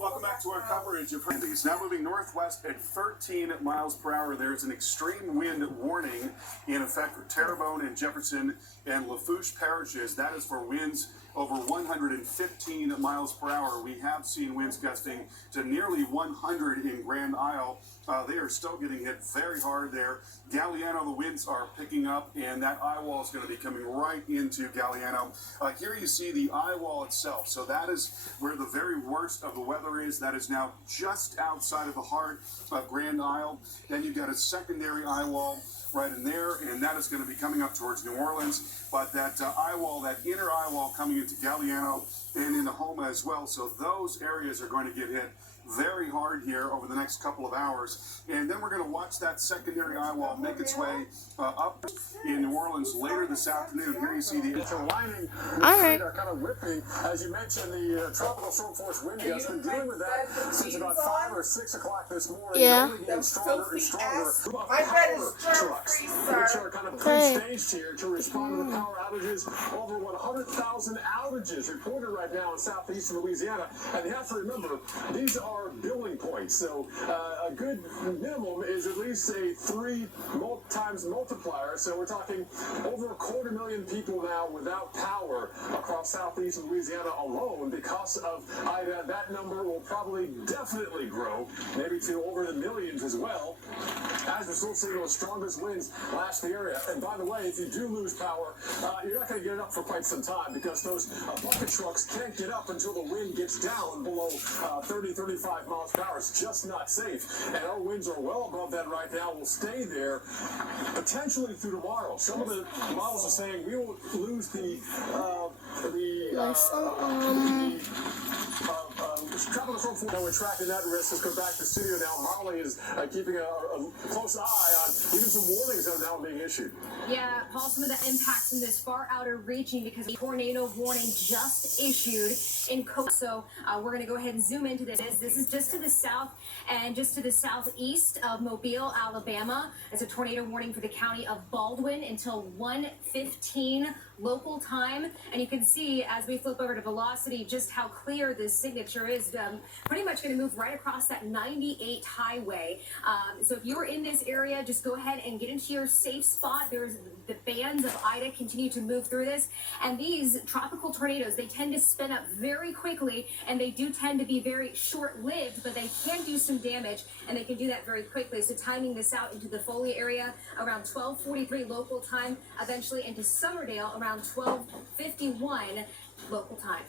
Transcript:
Welcome back to our coverage of Hurricanes. Now moving northwest at 13 miles per hour. There's an extreme wind warning in effect for Terrebonne and Jefferson and Lafourche parishes. That is for winds over 115 miles per hour. We have seen winds gusting to nearly 100 in Grand Isle. They are still getting hit very hard there. Galliano, the winds are picking up, and that eye wall is going to be coming right into Galliano. Here you see the eye wall itself. So that is where the very worst of the weather is. That is now just outside of the heart of Grand Isle. Then you've got a secondary eye wall right in there, and that is going to be coming up towards New Orleans. But that eye wall, that inner eye wall coming into Galliano and into Homa as well. So those areas are going to get hit very hard here over the next couple of hours. And then we're going to watch that secondary eye wall make its way up in New Orleans later this afternoon. Here you see the interlining are kind of whipping. As you mentioned, the tropical storm force wind gusts been dealing with that since about 5 or 6 o'clock this morning. Yeah. Only getting stronger and stronger. My bed is Trucks, which are kind of pre-staged here to respond to the power outages. Over 100,000 outages reported right now in southeastern Louisiana. And you have to remember, these are billing points. So a good minimum is at least a 3 times multiplier. So we're talking over 250,000 people now without power across southeast Louisiana alone because of Ida. That number will probably definitely grow, maybe to over the millions as well, as we're still seeing those strongest winds lash the area. And by the way, if you do lose power, you're not going to get it up for quite some time because those bucket trucks can't get up until the wind gets down below 30-35 miles per hour. It's just not safe. And our winds are well above that right now. We'll stay there potentially through tomorrow. Some of the models are saying we will lose the tropical storm force. We're tracking that risk. Let's go back to the studio now. Molly is keeping a close eye on even some warnings that are now being issued. Yeah, Paul, some of the impacts in this far outer region because a tornado warning just issued in Coast. So we're going to go ahead and zoom into this. This is just to the south and just to the southeast of Mobile, Alabama. It's a tornado warning for the county of Baldwin until 1:15 local time. And you can see as we flip over to velocity just how clear this signature is. Pretty much going to move right across that 98 highway. So if you're in this area, just go ahead and get into your safe spot. There's the bands of Ida continue to move through this. And these tropical tornadoes, they tend to spin up very quickly, and they do tend to be very short-lived, but they can do some damage, and they can do that very quickly. So timing this out into the Foley area around 12:43 local time, eventually into Summerdale around 12:51 local time.